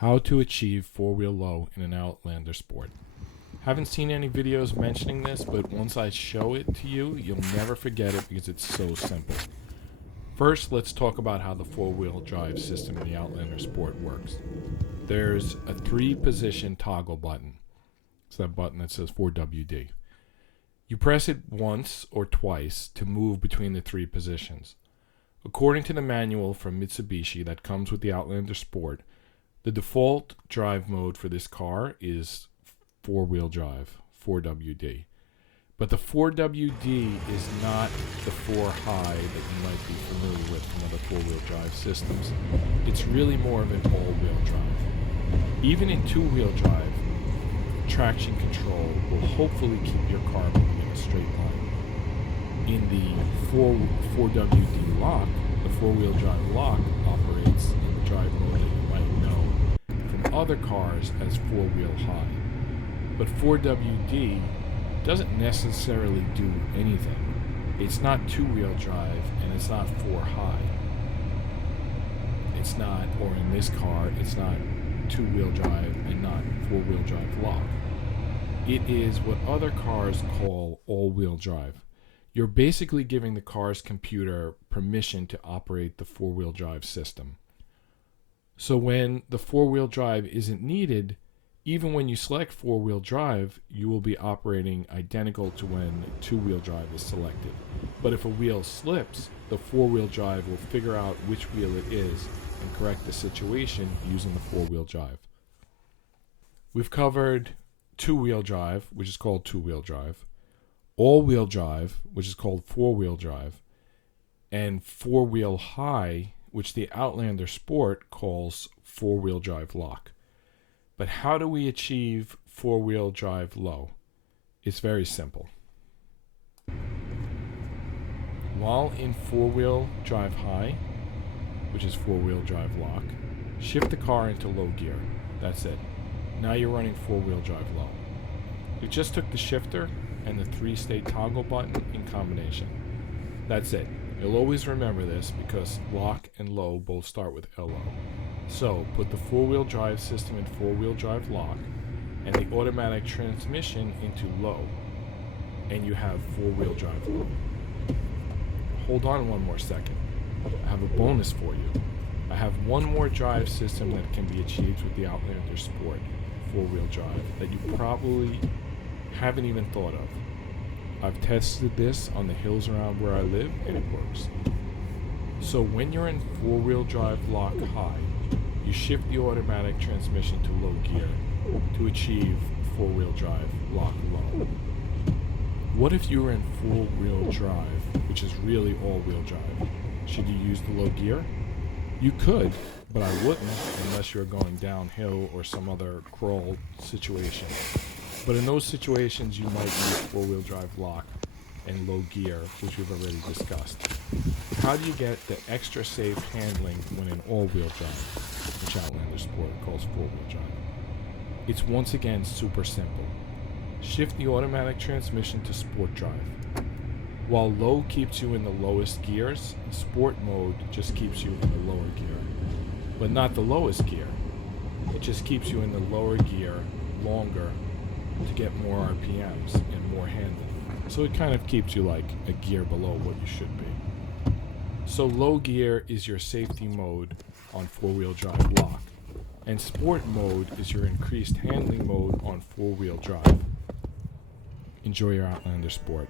How to achieve four-wheel low in an Outlander Sport. Haven't seen any videos mentioning this, but once I show it to you, you'll never forget it because it's so simple. First, let's talk about how the four-wheel drive system in the Outlander Sport works. There's a 3-position toggle button. It's that button that says 4WD. You press it once or twice to move between the 3 positions. According to the manual from Mitsubishi that comes with the Outlander Sport, the default drive mode for this car is 4-wheel drive, 4WD. But the 4WD is not the 4-high that you might be familiar with from other 4-wheel drive systems. It's really more of an all-wheel drive. Even in 2-wheel drive, traction control will hopefully keep your car moving in a straight line. In the 4WD lock, the 4-wheel drive lock operates in the drive mode that you might know from other cars as 4-wheel high. But 4WD doesn't necessarily do anything. It's not 2-wheel drive and it's not 4-high. It's not, or in this car, it's not 2-wheel drive and not 4-wheel drive lock. It is what other cars call all-wheel drive. You're basically giving the car's computer permission to operate the 4-wheel drive system. So when the 4-wheel drive isn't needed, even when you select 4-wheel drive, you will be operating identical to when 2-wheel drive is selected. But if a wheel slips, the 4-wheel drive will figure out which wheel it is and correct the situation using the 4-wheel drive. We've covered 2-wheel drive, which is called 2-wheel drive, all-wheel drive, which is called 4-wheel drive, and 4-wheel high, which the Outlander Sport calls 4-wheel drive lock. But how do we achieve 4-wheel drive low? It's very simple. While in 4-wheel drive high, which is 4-wheel drive lock, shift the car into low gear. That's it. Now you're running 4-wheel drive low. We just took the shifter and the 3-state toggle button in combination. That's it. You'll always remember this because lock and low both start with LO. So put the 4-wheel drive system in 4-wheel drive lock and the automatic transmission into low, and you have 4-wheel drive low. Hold on one more second. I have a bonus for you. I have one more drive system that can be achieved with the Outlander Sport 4-wheel drive that you probably haven't even thought of. I've tested this on the hills around where I live and it works. So when you're in 4-wheel drive lock high, you shift the automatic transmission to low gear to achieve 4-wheel drive lock low. What if you were in 4-wheel drive, which is really all-wheel drive? Should you use the low gear? You could, but I wouldn't unless you're going downhill or some other crawl situation. But in those situations, you might use 4-wheel drive lock and low gear, which we've already discussed. How do you get the extra safe handling when in all-wheel drive, which Outlander Sport calls 4-wheel drive? It's once again super simple. Shift the automatic transmission to sport drive. While low keeps you in the lowest gears, sport mode just keeps you in the lower gear. But not the lowest gear. It just keeps you in the lower gear longer to get more RPMs and more handling. So it kind of keeps you like a gear below what you should be. So low gear is your safety mode on 4-wheel drive lock, and sport mode is your increased handling mode on 4-wheel drive. Enjoy your Outlander Sport.